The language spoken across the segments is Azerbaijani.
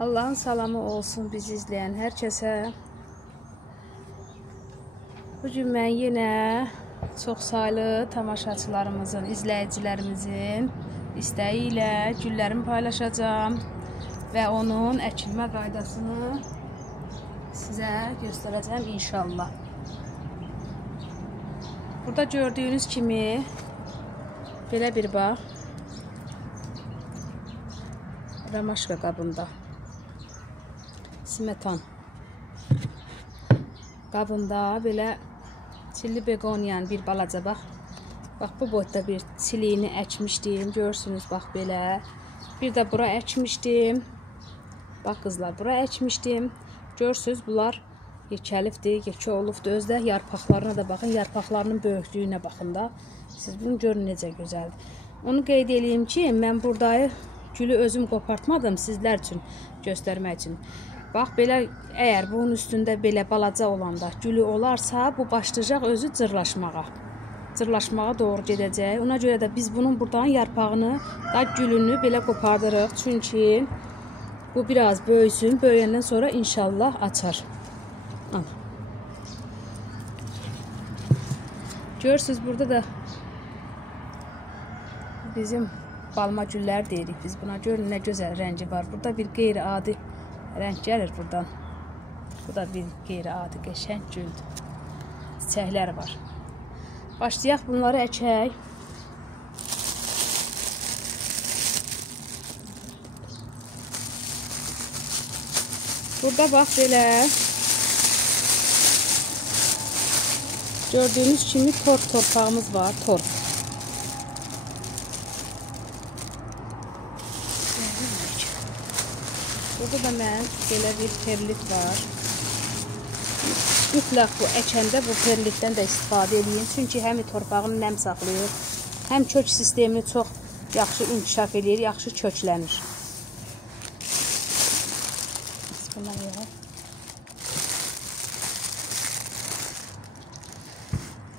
Allah'ın salamı olsun bizi izləyən hər kəsə. Bugün mən yenə çox saylı tamaşaçılarımızın, izləyicilərimizin istəyi ilə güllərimi paylaşacağım və onun əkilmə qaydasını sizə göstərəcəm inşallah. Burada gördüyünüz kimi belə bir bax, ramaşka qabında, smetan qabında belə çilli begoniyanın bir balaca bax. Bax bu boyda bir çiliyini əkmişdim. Görürsünüz bax belə. Bir də bura əkmişdim. Bax qızlar, bura əkmişdim. Görürsünüz bunlar yekəlifdir, yekə olubdur. Özdə yarpaqlarına da baxın. Yarpaqlarının böyüklüyünə baxın da. Siz bunu görün necə gözəldir. Onu qeyd edeyim ki, mən buradayı gülü özüm qopartmadım sizlər üçün göstərmək üçün. Bax belə, əgər bunun üstündə belə balaca olanda gülü olarsa, bu başlayacaq özü cırlaşmağa doğru gedəcək. Ona görə də biz bunun buradan yarpağını da gülünü belə qopardırıq. Çünki bu biraz böyüsün. Böyüyəndən sonra inşallah açar. Görürsünüz burada da bizim balma güllər deyirik biz buna. Görün nə gözəl rəngi var. Burada bir qeyri-adi rəng gəlir buradan. Bu da bir qeyri-adi qəşəng güldür. Çiçəklər var. Başlayaq bunları əkək. Burada bax belə gördüyünüz kimi torf torpağımız var. Torf. Burada da mən belə bir perlit var. Mütləq bu əkəndə bu perlitdən də istifadə edin. Çünki həm torpağını nəm saxlayır, həm kök sistemini çox yaxşı inkişaf edir, yaxşı köklənir.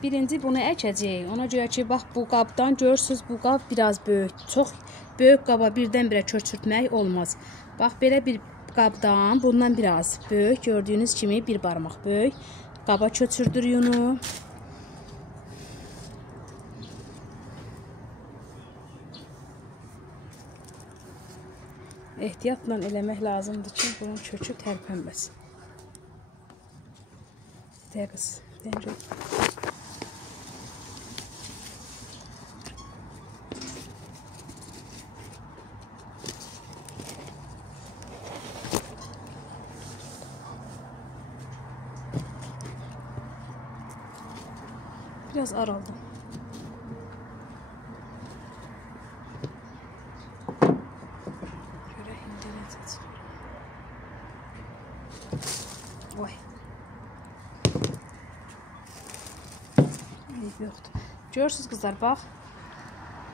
Birinci bunu əkəcəyik. Ona görə ki, bax bu qabdan görürsünüz, bu qab biraz böyük. Çox böyük qaba birdən-birə köçürtmək olmaz. Bax belə bir qabdan bundan biraz böyük, gördüyünüz kimi bir barmaq böyük qaba köçürdürük onu. Ehtiyatla eləmək lazımdır ki, bunun kökü tərpənməsin. Dəqiq, dəqiq. Biraz araldım. Vay. Yoxdur. Görürsünüz qızlar, bax.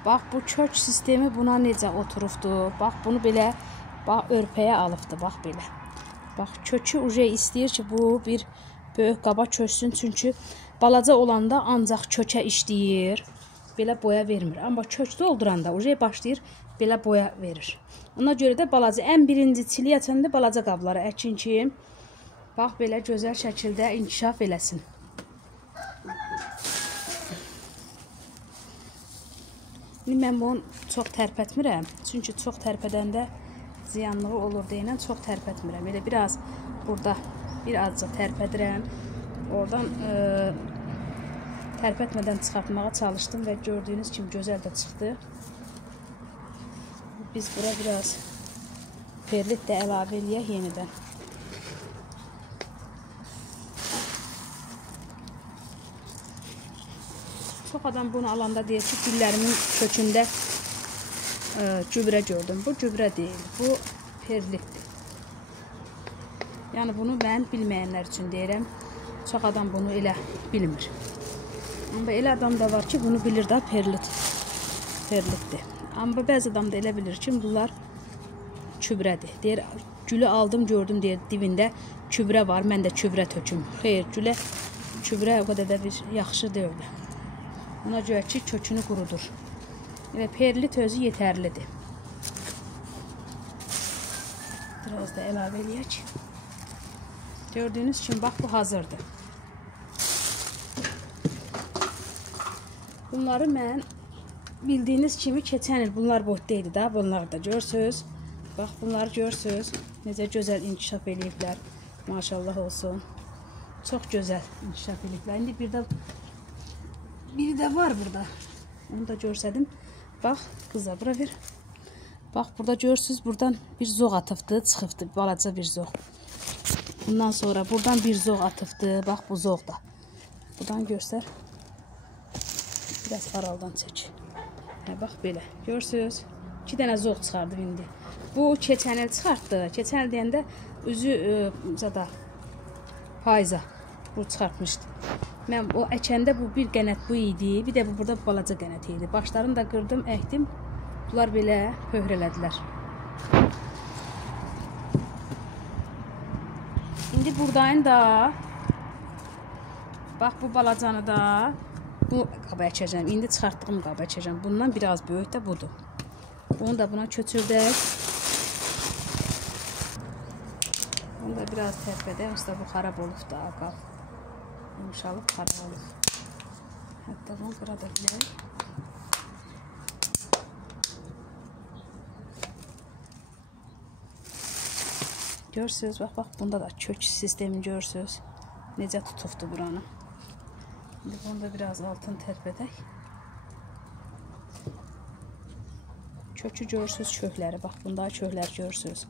Bax bu kök sistemi buna necə oturubdur. Bax bunu belə bax örpəyə alıbdır, bax belə. Bax kökü uje istəyir ki, bu bir böyük qaba köçsün, çünki balaca olanda ancaq kökə işləyir, belə boya vermir. Amma kök dolduranda uje başlayır, belə boya verir. Ona görə də balaca, ən birinci çili açanda balaca qabları əkin ki, bax belə gözəl şəkildə inkişaf eləsin. Mən bunu çox tərpətmirəm, çünki çox tərpədəndə ziyanlığı olur deyilən çox tərpətmirəm. Elə biraz burada bir azcıq tərpədirəm. Oradan tərpətmədən çıxartmağa çalışdım və gördüyünüz kimi gözəl də çıxdı. Biz bura biraz perlit də əlavə eləyək yenidən. Çox adam bunu alanda deyir ki, güllərimin kökündə gübrə gördüm. Bu gübrə deyil, bu perlitdir. Yəni bunu mən bilməyənlər üçün deyirəm. Çox adam bunu elə bilmir. Amma elə adam da var ki, bunu bilir də perlitdir. Amma bəzi adam da elə bilir ki, bunlar kübrədir. Deyir, gülü aldım, gördüm, deyir, dibində kübrə var, mən də kübrə töküm. Xeyr, kübrə o qədər də bir yaxşı deyil. Ona görə ki, kökünü qurudur. Elə perlit özü yetərlidir. Biraz da əlavə eləyək. Gördüyünüz kimi bax bu hazırdır. Bunları mən bildiyiniz kimi keçən il bunlar boyda idi da, bunlar da görürsüz. Bax bunları görürsüz. Necə gözəl inkişaf eləyiblər. Maşallah olsun. Çox gözəl inkişaf eləyiblər. İndi biri də var burada. Onu da görsədim. Bax qıza bura ver. Bax burada görürsüz, buradan bir zoğ atıbdı, çıxıbdı, balaca bir zoğ. Bundan sonra buradan bir zoğ atıbdı. Bax bu zoğ da. Buradan göstər. Biraz araldan çək. Hə, bax belə. Görürsüz? 2 dənə zoğ çıxardı indi. Bu keçən il çıxartdı. Keçən il deyəndə üzü zada payıza bu çıxartmışdı. Mən o əkəndə bu bir qənət bu idi. Bir də bu burada balaca qənət idi. Başlarını da qırdım, əkdim. Bunlar belə höhrələdilər. İndi buradayım da. Bax bu balacanı da bu qaba əkəcəm. İndi çıxartdığım qaba əkəcəm. Bundan biraz böyük də budur. Bunu da buna köçürdək. Bunu da biraz tərpədək. Usta bu xarab olub da qab. Yumuşalıb xarab olub. Hətta bunu qıra da bilək. Görürsünüz, bax, bunda da kök sistemi görürsünüz. Necə tutubdu buranı. İndi bunu da biraz altın tərpədək. Kökü görürsünüz, kökləri. Bax, bunda köklər görürsünüz.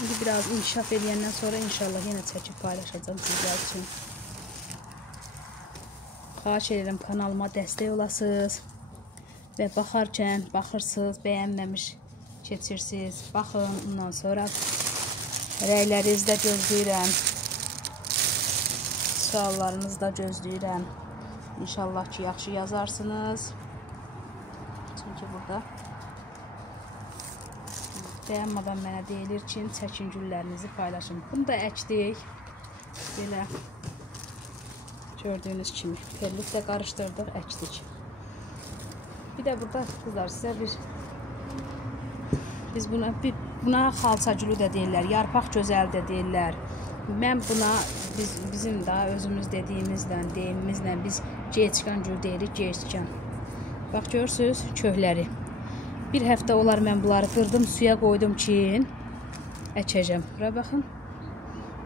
İndi biraz inkişaf edəndən sonra inşallah yenə çəkib paylaşacağım sizlər üçün. Xahiş edirəm kanalıma dəstək olasınız və baxarkən baxırsınız, bəyənməmiş keçirsiniz. Baxın, ondan sonra rəylərinizi də gözləyirəm. Suallarınızı da gözləyirəm. İnşallah ki, yaxşı yazarsınız. Çünki burada bəyənmədən mənə deyilir ki, çəkin güllərinizi paylaşın. Bunu da əkdik. Belə gördüyünüz kimi perliklə qarışdırdıq, əkdik. Bir də burada qızlar sizə biz buna xalça gülü də deyirlər, yarpaq gözəli də deyirlər. Mən buna bizim də özümüz deyimimizlə biz geyçkan gül deyirik, geyçkan. Bax görürsünüz kökləri. Bir həftə olar mən bunları qırdım, suya qoydum ki, əkəcəm. Bura baxın.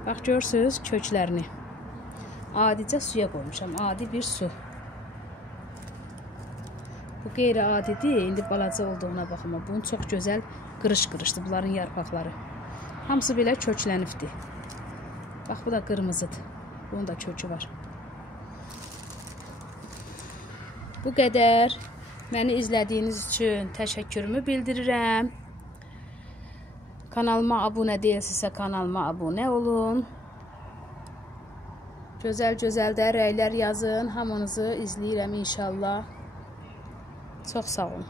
Bax görürsünüz köklərini. Adicə suya qoymuşam, adi bir su. Bu qeyri-adidir, indi balaca olduğuna baxma. Bunun çox gözəl qırış-qırışdır, bunların yarpaqları. Hamısı belə köklənibdir. Bax, bu da qırmızıdır. Bunun da kökü var. Bu qədər. Məni izlədiyiniz üçün təşəkkürümü bildirirəm. Kanalıma abunə deyilsinizsə, kanalıma abunə olun. Gözəl-gözəl də rəylər yazın. Hamınızı izləyirəm inşallah. Çox sağ olun.